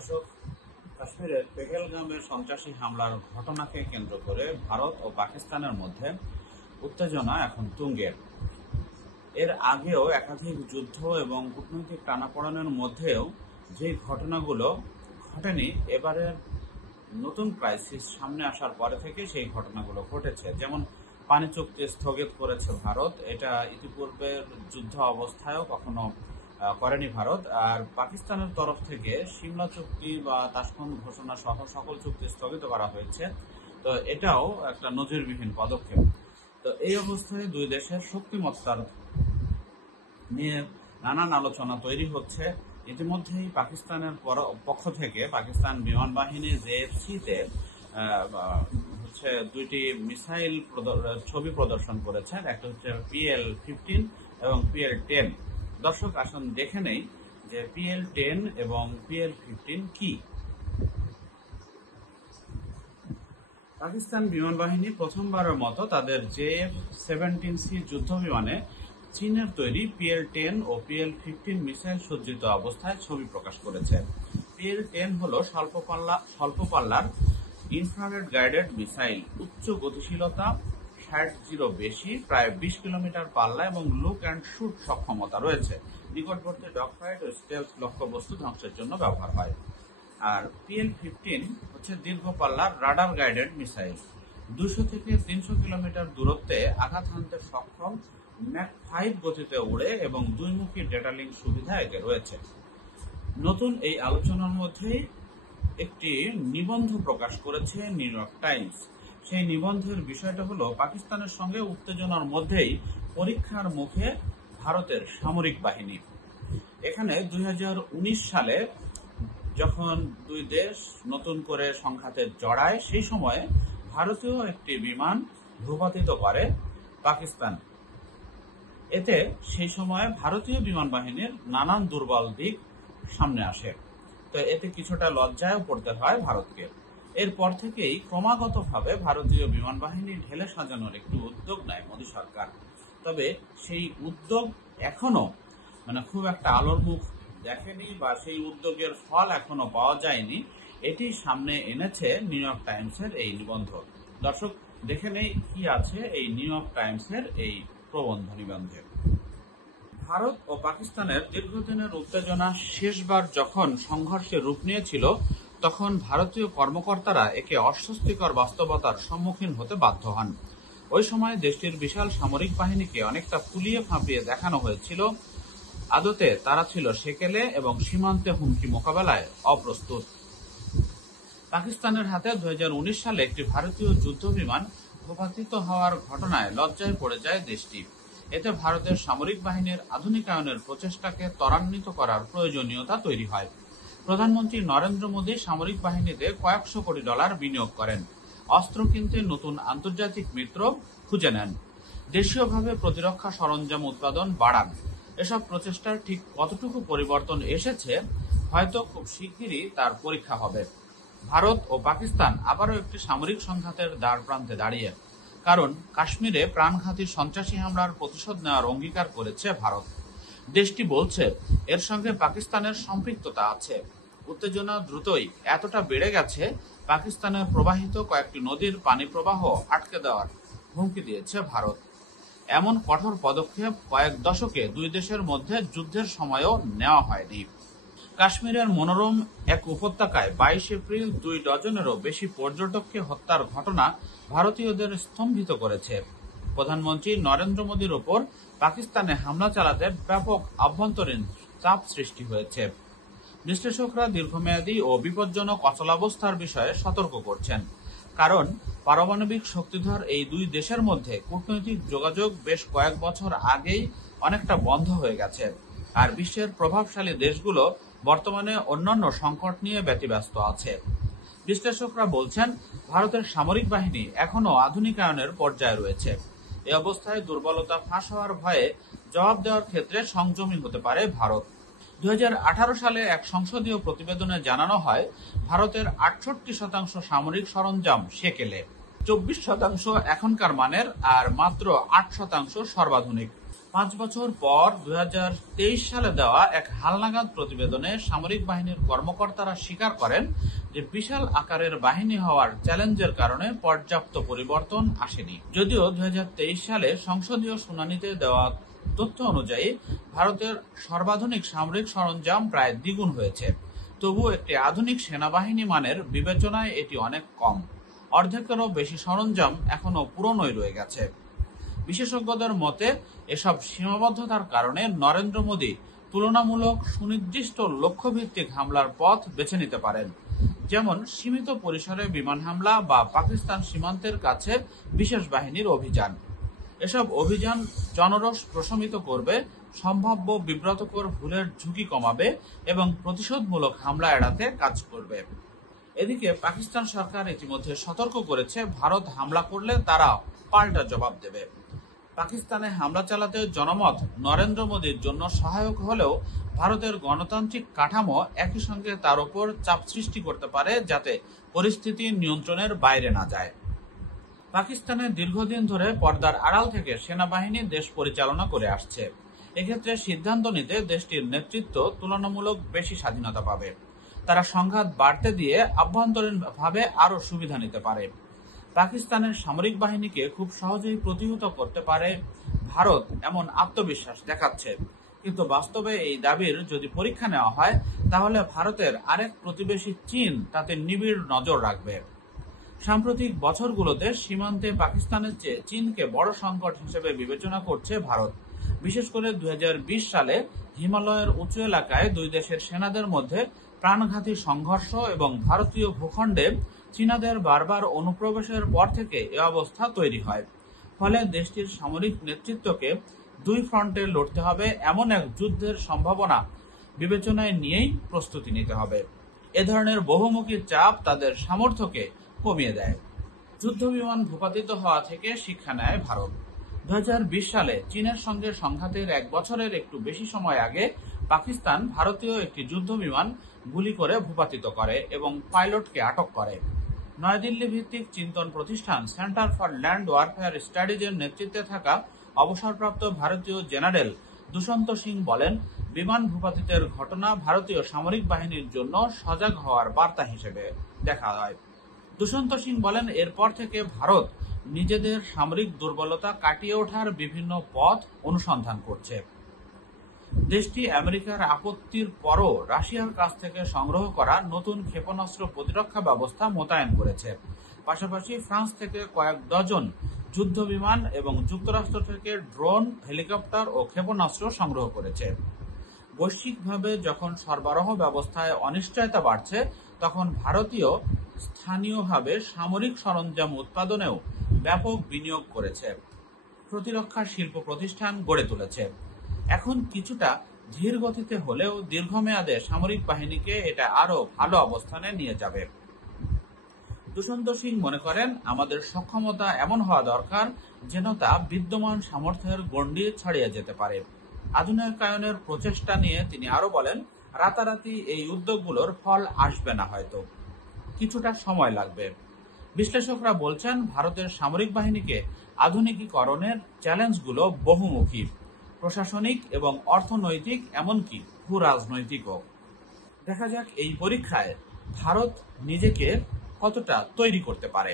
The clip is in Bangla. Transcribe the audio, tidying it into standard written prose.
দর্শক, কাশ্মীরের পেহেলগামের সন্ত্রাসী হামলার ঘটনাকে কেন্দ্র করে ভারত ও পাকিস্তানের মধ্যে উত্তেজনা এখন তুঙ্গে। এর আগেও একাধিক যুদ্ধ এবং কূটনৈতিক টানাপোড়েনের মধ্যেও যে ঘটনাগুলো ঘটেনি, এবারের নতুন ক্রাইসিস সামনে আসার পরে থেকে সেই ঘটনাগুলো ঘটেছে। যেমন পানি চুক্তি স্থগিত করেছে ভারত, এটা ইতিপূর্বের যুদ্ধ অবস্থায়ও কখনো করেনি ভারত। আর পাকিস্তানের তরফ থেকে সিমলা চুক্তি বা তাশকন্দ ঘোষণা সহ সকল চুক্তি স্থগিত করা হয়েছে। তো এটাও একটা নজিরবিহীন পদক্ষেপ। তো এই অবস্থায় দুই দেশের শক্তিমত্তার নিয়ে নানান আলোচনা তৈরি হচ্ছে। ইতিমধ্যেই পাকিস্তানের পক্ষ থেকে পাকিস্তান বিমান বাহিনী জেএফসিতে দুইটি মিসাইল ছবি প্রদর্শন করেছে। একটা হচ্ছে PL-15 এবং PL-10। দর্শক, আসুন দেখে নেই যে PL-10 এবং PL-15 কি। পাকিস্তান বিমান বাহিনী প্রথমবারের মতো তাদের JF-17C যুদ্ধ বিমানে চীনের তৈরি PL-10 ও PL-15 মিসাইল সজ্জিত অবস্থায় ছবি প্রকাশ করেছে। PL-10 হল স্বল্পপাল্লার ইনফ্রারেড গাইডেড মিসাইল, উচ্চ গতিশীলতা, 60 বেশি, প্রায় 20 কিলোমিটার পাল্লা এবং লুক অ্যান্ড শুট সক্ষমতা রয়েছে। নিকটবর্তী ডগফাইট ও স্টেলথ লক্ষ্যবস্তু ধ্বংসের জন্য ব্যবহার হয়। আর PL-15 হচ্ছে দীর্ঘ পাল্লার রাডার গাইডেড মিসাইল, 200 থেকে 300 কিলোমিটার দূরত্বে আঘাত হানতে সক্ষম, ম্যাক 5 গতিতে উড়ে এবং দুইমুখী ডেটা লিঙ্ক সুবিধা এতে রয়েছে। নতুন এই আলোচনার মধ্যেই একটি নিবন্ধ প্রকাশ করেছে নিউ ইয়র্ক টাইমস। সেই নিবন্ধের বিষয়টা হলো পাকিস্তানের সঙ্গে উত্তেজনার মধ্যেই পরীক্ষার মুখে ভারতের সামরিক বাহিনী। এখানে 2019 সালে যখন দুই দেশ নতুন করে সংঘাতে জড়ায়, সেই সময়ে ভারতীয় একটি বিমান ভূপাতিত করে পাকিস্তান। এতে সেই সময়ে ভারতীয় বিমান বাহিনীর নানান দুর্বল দিক সামনে আসে। তো এতে কিছুটা লজ্জায়ও পড়তে হয় ভারতকে। এরপর থেকেই ক্রমাগতভাবে ভারতীয় বিমান বাহিনী ঢেলে সাজানোর একটি উদ্যোগ নেয় মোদী সরকার। তবে সেই উদ্যোগ এখনো খুব একটা আলোর মুখ দেখেনি বা সেই উদ্যোগের ফল এখনো পাওয়া যায়নি। এটি সামনে এনেছে নিউ ইয়র্ক টাইমসের এই নিবন্ধ। দর্শক, দেখে নেই কি আছে এই নিউ ইয়র্ক টাইমসের এই প্রবন্ধ নিবন্ধে। ভারত ও পাকিস্তানের দীর্ঘদিনের উত্তেজনা শেষবার যখন সংঘর্ষে রূপ নিয়েছিল, তখন ভারতীয় কর্মকর্তারা একে অস্বস্তিকর বাস্তবতার সম্মুখীন হতে বাধ্য হন। ওই সময় দেশটির বিশাল সামরিক বাহিনীকে অনেকটা ফুলিয়ে ফাঁপিয়ে দেখানো হয়েছিল। আদতে তারা ছিল সেকেলে এবং সীমান্তে হুমকি মোকাবেলায় অপ্রস্তুত। পাকিস্তানের হাতে 2019 সালে একটি ভারতীয় যুদ্ধ বিমান ভূপাতিত হওয়ার ঘটনায় লজ্জায় পড়ে যায় দেশটি। এতে ভারতের সামরিক বাহিনীর আধুনিকায়নের প্রচেষ্টাকে ত্বরান্বিত করার প্রয়োজনীয়তা তৈরি হয়। প্রধানমন্ত্রী নরেন্দ্র মোদী সামরিক বাহিনীতে কয়েকশো কোটি ডলার বিনিয়োগ করেন, অস্ত্র কিনতে নতুন আন্তর্জাতিক মিত্র খুঁজে নেন, দেশীয়ভাবে প্রতিরক্ষা সরঞ্জাম উৎপাদন বাড়ান। এসব প্রচেষ্টার ঠিক কতটুকু পরিবর্তন এসেছে, হয়তো খুব শিগগিরই তার পরীক্ষা হবে। ভারত ও পাকিস্তান আবারও একটি সামরিক সংঘাতের দ্বারপ্রান্তে দাঁড়িয়ে, কারণ কাশ্মীরে প্রাণঘাতী সন্ত্রাসী হামলার প্রতিশোধ নেওয়ার অঙ্গীকার করেছে ভারত। দেশটি বলছে এর সঙ্গে পাকিস্তানের সম্পৃক্ততা আছে। উত্তেজনা দ্রুতই এতটা বেড়ে গেছে, পাকিস্তানের প্রবাহিত কয়েকটি নদীর পানি প্রবাহ আটকে দেওয়ার হুমকি দিয়েছে ভারত। এমন কঠোর পদক্ষেপ কয়েক দশকে দুই দেশের মধ্যে যুদ্ধের সময়ও নেওয়া হয়নি। কাশ্মীরের মনোরম এক উপত্যকায় 22 এপ্রিল 2 ডজনেরও বেশি পর্যটককে হত্যার ঘটনা ভারতীয়দের স্তম্ভিত করেছে। প্রধানমন্ত্রী নরেন্দ্র মোদীর ওপর পাকিস্তানে হামলা চালাতে ব্যাপক আভ্যন্তরীণ চাপ সৃষ্টি হয়েছে। বিশ্লেষকরা দীর্ঘমেয়াদী ও বিপজ্জনক অচলাবস্থার বিষয়ে সতর্ক করছেন, কারণ পারমাণবিক শক্তিধর এই দুই দেশের মধ্যে কূটনৈতিক যোগাযোগ বেশ কয়েক বছর আগেই অনেকটা বন্ধ হয়ে গেছে। আর বিশ্বের প্রভাবশালী দেশগুলো বর্তমানে অন্যান্য সংকট নিয়ে ব্যতিব্যস্ত আছে। বিশ্লেষকরা বলছেন, ভারতের সামরিক বাহিনী এখনও আধুনিকায়নের পর্যায়ে রয়েছে। এই অবস্থায় দুর্বলতা ফাঁস হওয়ার ভয়ে জবাব দেওয়ার ক্ষেত্রে সংযমী হতে পারে ভারত। 2018 সালে এক সংসদীয় প্রতিবেদনে জানানো হয়, ভারতের 68% সামরিক সরঞ্জাম সেকেলে, 24% এখনকার মানের আর মাত্র 8% সর্বাধুনিক। 5 বছর পর 2023 সালে দেওয়া এক হালনাগাদ প্রতিবেদনে সামরিক বাহিনীর কর্মকর্তারা স্বীকার করেন যে বিশাল আকারের বাহিনী হওয়ার চ্যালেঞ্জের কারণে পর্যাপ্ত পরিবর্তন আসেনি। যদিও 2023 সালে সংসদীয় শুনানিতে দেওয়া তথ্য অনুযায়ী ভারতের সর্বাধুনিক সামরিক সরঞ্জাম প্রায় দ্বিগুণ হয়েছে, তবুও একটি আধুনিক সেনাবাহিনী মানের বিবেচনায় এটি অনেক কম। অর্ধেকেরও বেশি সরঞ্জাম এখনও পুরনোই রয়ে গেছে। বিশেষজ্ঞদের মতে এসব সীমাবদ্ধতার কারণে নরেন্দ্র মোদী তুলনামূলক সুনির্দিষ্ট লক্ষ্যভিত্তিক হামলার পথ বেছে নিতে পারেন, যেমন সীমিত পরিসরে বিমান হামলা বা পাকিস্তান সীমান্তের কাছে বিশেষ বাহিনীর অভিযান। এসব অভিযান জনরোষ প্রশমিত করবে, সম্ভাব্য বিব্রতকর ভুলের ঝুঁকি কমাবে এবং প্রতিশোধমূলক হামলা এড়াতে কাজ করবে। এদিকে পাকিস্তান সরকার ইতিমধ্যে সতর্ক করেছে, ভারত হামলা করলে তারা পাল্টা জবাব দেবে। পাকিস্তানে হামলা চালাতে জনমত নরেন্দ্র মোদীর জন্য সহায়ক হলেও ভারতের গণতান্ত্রিক কাঠামো একই সঙ্গে তার উপর চাপ সৃষ্টি করতে পারে, যাতে পরিস্থিতি নিয়ন্ত্রণের বাইরে না যায়। পাকিস্তানে দীর্ঘদিন ধরে পর্দার আড়াল থেকে সেনাবাহিনী দেশ পরিচালনা করে আসছে। এক্ষেত্রে সিদ্ধান্ত নিতে দেশটির নেতৃত্ব তুলনামূলক বেশি স্বাধীনতা পাবে। তারা সংঘাত বাড়তে দিয়ে আভ্যন্তরীণভাবে আরও সুবিধা নিতে পারে। পাকিস্তানের সামরিক বাহিনীকে খুব সহজেই প্রতিহত করতে পারে ভারত, এমন আত্মবিশ্বাস দেখাচ্ছে। কিন্তু বাস্তবে এই দাবির যদি পরীক্ষা নেওয়া হয়, তাহলে ভারতের আরেক প্রতিবেশী চীন তাতে নিবিড় নজর রাখবে। সাম্প্রতিক বছরগুলোতে সীমান্তে পাকিস্তানের চেয়ে চীনকে বড় সংকট হিসেবে বিবেচনা করছে ভারত। বিশেষ করে 2020 সালে হিমালয়ের উঁচু এলাকায় দুই দেশের সেনাদের মধ্যে প্রাণঘাতী সংঘর্ষ এবং ভারতীয় ভূখণ্ডে চীনাদের বারবার অনুপ্রবেশের পর থেকে এ অবস্থা তৈরি হয়। ফলে দেশটির সামরিক নেতৃত্বকে দুই ফ্রন্টে লড়তে হবে এমন এক যুদ্ধের সম্ভাবনা বিবেচনায় নিয়েই প্রস্তুতি নিতে হবে। এ ধরনের বহুমুখী চাপ তাদের সামর্থ্যকে কমিয়ে দেয়। যুদ্ধবিমান ভূপাতিত হওয়া থেকে শিক্ষা নেয় ভারত। 2020 সালে চীনের সঙ্গে সংঘাতের 1 বছরের একটু বেশি সময় আগে পাকিস্তান ভারতীয় একটি যুদ্ধবিমান গুলি করে ভূপাতিত করে এবং পাইলটকে আটক করে। নয়াদিল্লি ভিত্তিক চিন্তন প্রতিষ্ঠান সেন্টার ফর ল্যান্ড ওয়ারফেয়ার স্টাডিজের নেতৃত্বে থাকা অবসরপ্রাপ্ত ভারতীয় জেনারেল দুষ্যন্ত সিং বলেন, বিমান ভূপাতিতের ঘটনা ভারতীয় সামরিক বাহিনীর জন্য সজাগ হওয়ার বার্তা হিসেবে দেখা হয়। দুষ্যন্ত সিং বলেন, এরপর থেকে ভারত নিজেদের সামরিক দুর্বলতা কাটিয়ে ওঠার বিভিন্ন পথ অনুসন্ধান করছে। দেশটি আমেরিকার আপত্তির পরও রাশিয়ার কাছ থেকে সংগ্রহ করা নতুন ক্ষেপণাস্ত্র প্রতিরক্ষা ব্যবস্থা মোতায়েন করেছে। পাশাপাশি ফ্রান্স থেকে কয়েক ডজন যুদ্ধবিমান এবং যুক্তরাষ্ট্র থেকে ড্রোন, হেলিকপ্টার ও ক্ষেপণাস্ত্র সংগ্রহ করেছে। বৈশ্বিকভাবে যখন সরবরাহ ব্যবস্থায় অনিশ্চয়তা বাড়ছে, তখন ভারতীয় স্থানীয়ভাবে সামরিক সরঞ্জাম উৎপাদনেও ব্যাপক বিনিয়োগ করেছে, প্রতিরক্ষা শিল্প প্রতিষ্ঠান গড়ে তুলেছে। এখন কিছুটা ধীর গতিতে হলেও দীর্ঘমেয়াদে সামরিক বাহিনীকে এটা আরও ভালো অবস্থানে নিয়ে যাবে। দুষ্যন্ত সিং মনে করেন, আমাদের সক্ষমতা এমন হওয়া দরকার যেন তা বিদ্যমান সামর্থ্যের গণ্ডি ছাড়িয়ে যেতে পারে। আধুনিকায়নের প্রচেষ্টা নিয়ে তিনি আরো বলেন, রাতারাতি এই উদ্যোগগুলোর ফল আসবে না, হয়তো কিছুটা সময় লাগবে। বিশ্লেষকরা বলছেন, ভারতের সামরিক বাহিনীকে আধুনিকীকরণের চ্যালেঞ্জগুলো বহুমুখী, প্রশাসনিক এবং অর্থনৈতিক, এমনকি ভূ-রাজনৈতিকও। দেখা যাক এই পরীক্ষায় ভারত নিজেকে কতটা তৈরি করতে পারে।